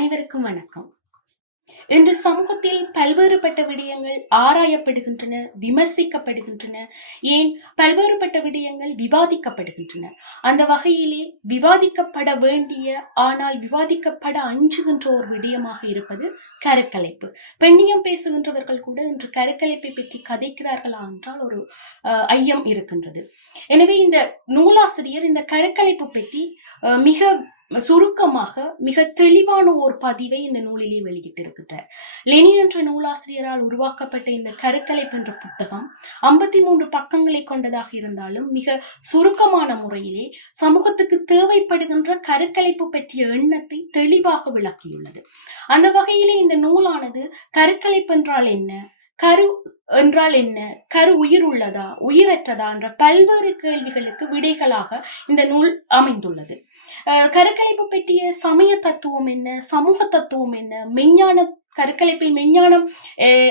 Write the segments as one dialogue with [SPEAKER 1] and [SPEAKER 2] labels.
[SPEAKER 1] அனைவருக்கும் வணக்கம். இன்று சமூகத்தில் பல்வேறுபட்ட விடயங்கள் ஆராயப்படுகின்றன விமர்சிக்கப்படுகின்றன. ஏன்? பல்வேறுபட்ட விடயங்கள் விவாதிக்கப்படுகின்றன. அந்த வகையிலே விவாதிக்கப்பட வேண்டிய ஆனால் விவாதிக்கப்பட அஞ்சுகின்ற ஒரு விடயமாக இருப்பது கருக்கலைப்பு. பெண்ணியம் பேசுகின்றவர்கள் கூட இன்று கருக்கலைப்பை பற்றி கதைக்கிறார்களா என்றால் ஒரு ஐயம் இருக்கின்றது. எனவே இந்த நூலாசிரியர் இந்த கருக்கலைப்பு பற்றி மிக சுருக்கமாக மிக தெளிவான ஒரு பதிவை இந்த நூலிலே வெளியிட்டிருக்கிறார் லெனி என்ற நூலாசிரியரால் உருவாக்கப்பட்ட இந்த கருக்கலைப்பு என்ற புத்தகம் ஐம்பத்தி மூன்று பக்கங்களை கொண்டதாக இருந்தாலும் மிக சுருக்கமான முறையிலே சமூகத்துக்கு தேவைப்படுகின்ற கருக்கலைப்பு பற்றிய எண்ணத்தை தெளிவாக விளக்கியுள்ளது. அந்த வகையிலே இந்த நூலானது கருக்கலைப்பு என்றால் என்ன? கரு என்றால் என்ன? கரு உயிர் உள்ளதா? உயிரற்றதா? என்ற பல்வேறு கேள்விகளுக்கு விடைகளாக இந்த நூல் அமைந்துள்ளது. கருக்கலைப்பு பற்றிய சமய தத்துவம் என்ன? சமூக தத்துவம் என்ன? மெஞ்ஞான கருக்கலைப்பில் மெஞ்ஞானம்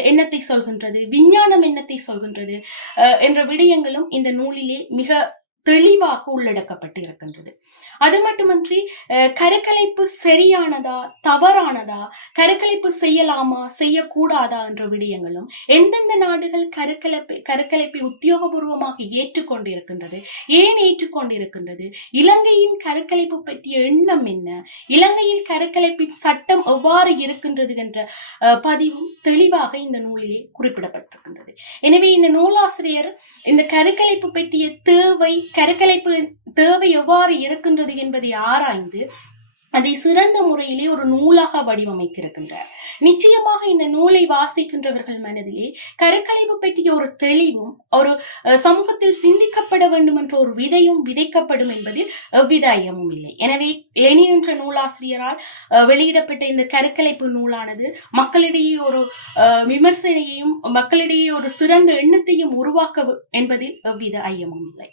[SPEAKER 1] என்னத்தை சொல்கின்றது? விஞ்ஞானம் என்னத்தை சொல்கின்றது? என்ற விடயங்களும் இந்த நூலிலே மிக தெளிவாக உள்ளடக்கப்பட்டு இருக்கின்றது அது மட்டுமன்றி கரக்கலைப்பு கருக்கலைப்பு சரியானதா தவறானதா கருக்கலைப்பு செய்யலாமா செய்யக்கூடாதா என்ற விடயங்களும் எந்தெந்த நாடுகள் கருக்கலைப்பை கருக்கலைப்பை உத்தியோகபூர்வமாக ஏற்றுக்கொண்டிருக்கின்றது ஏன் ஏற்றுக்கொண்டிருக்கின்றது இலங்கையின் கருக்கலைப்பு பற்றிய எண்ணம் என்ன இலங்கையில் கருக்கலைப்பின் சட்டம் எவ்வாறு இருக்கின்றது என்ற பதிவும் தெளிவாக இந்த நூலிலே குறிப்பிடப்பட்டிருக்கின்றது. எனவே இந்த நூலாசிரியர் இந்த கருக்கலைப்பு பற்றிய தேவை கருக்கலைப்பு தேவை எவ்வாறு இருக்கின்றது என்பதை ஆராய்ந்து அதை சிறந்த முறையிலே ஒரு நூலாக வடிவமைத்திருக்கின்றார். நிச்சயமாக இந்த நூலை வாசிக்கின்றவர்கள் மனதிலே கருக்கலைப்பு பற்றிய ஒரு தெளிவும் ஒரு சமூகத்தில் சிந்திக்கப்பட வேண்டும் என்ற ஒரு விதையும் விதைக்கப்படும் என்பதில் எவ்வித ஐயமும் இல்லை. எனவே லெனி என்ற நூலாசிரியரால் அஹ், வெளியிடப்பட்ட இந்த கருக்கலைப்பு நூலானது மக்களிடையே ஒரு விமர்சனையையும் மக்களிடையே ஒரு சிறந்த எண்ணத்தையும் உருவாக்க என்பதில் எவ்வித ஐயமும் இல்லை.